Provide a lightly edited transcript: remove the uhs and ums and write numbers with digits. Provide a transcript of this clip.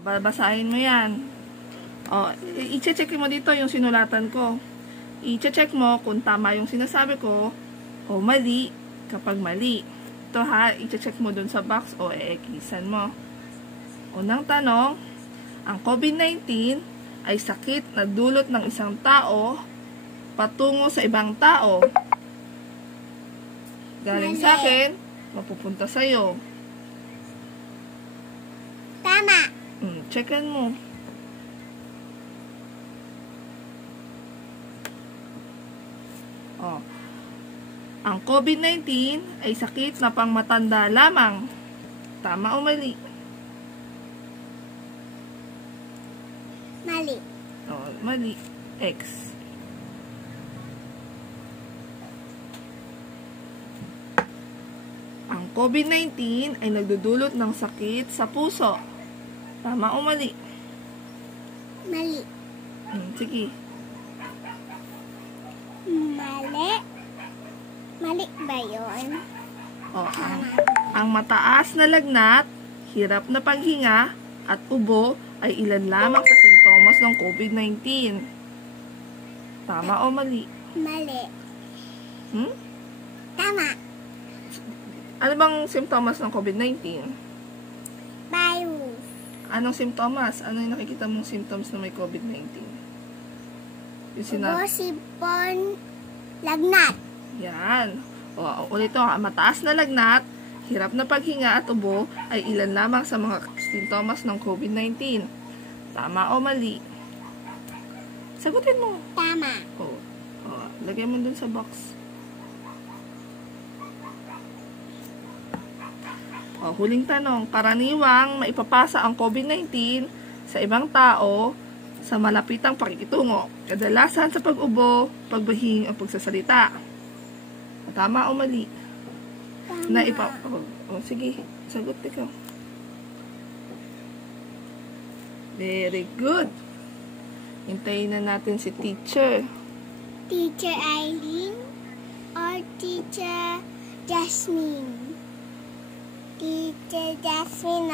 Babasahin mo yan. O, i-check mo dito yung sinulatan ko. I-check mo kung tama yung sinasabi ko o mali kapag mali. Ito ha, i-check mo dun sa box o e-ekisan mo. Unang tanong, ang COVID-19 ay sakit na dulot ng isang tao patungo sa ibang tao. Galing sa akin, mapupunta sa'yo. Tama. Checkan mo. Ang COVID-19 ay sakit na pangmatanda lamang. Tama o mali? Mali. Mali. X. Ang COVID-19 ay nagdudulot ng sakit sa puso. Tama o mali? Mali. Sige. Mali. Mali ba yun? Ang mataas na lagnat, hirap na paghinga, at ubo ay ilan lamang sa sintomas ng COVID-19. Tama o mali? Mali. Tama. Ano bang sintomas ng COVID-19? Virus. Anong sintomas? Ano yung nakikita mong symptoms na may COVID-19? Ubo, sipon, lagnat. Yan. Ulit ito, mataas na lagnat, hirap na paghinga at ubo ay ilan lamang sa mga sintomas ng COVID-19. Tama o mali? Sagutin mo. Tama. Lagay mo dun sa box. Huling tanong, karaniwang maipapasa ang COVID-19 sa ibang tao sa malapitang pakikitungo, kadalasan sa pag-ubo, pagbahing o pagsasalita. Tama o mali? Tama. Sige, sagot ikaw. Very good. Hintayin na natin si teacher. Teacher Eileen or Teacher Jasmine? Teacher Jasmine,